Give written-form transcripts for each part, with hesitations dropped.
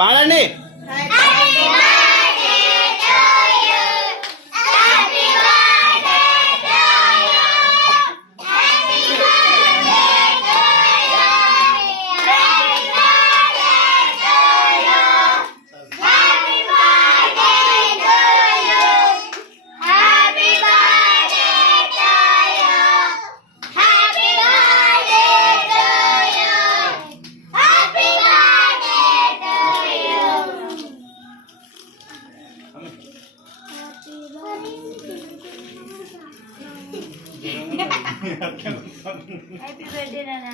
పాడండి. Happy birthday నాన్న.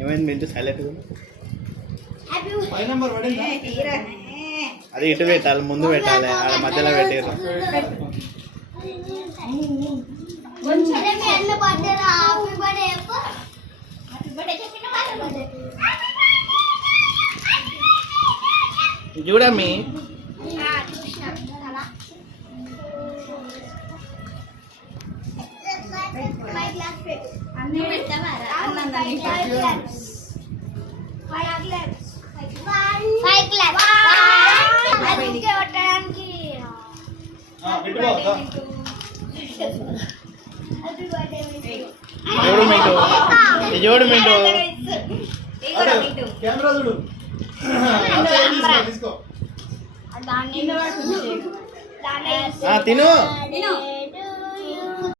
ఏమైంది మీ ఇంటి సైలెంట్ అది ఇటు పెట్టాలి, ముందు పెట్టాలి, ఆడ మధ్యలో పెట్టారు. చూడమ్మి చూడు మింటూ, చూడు మింటూ. తిను.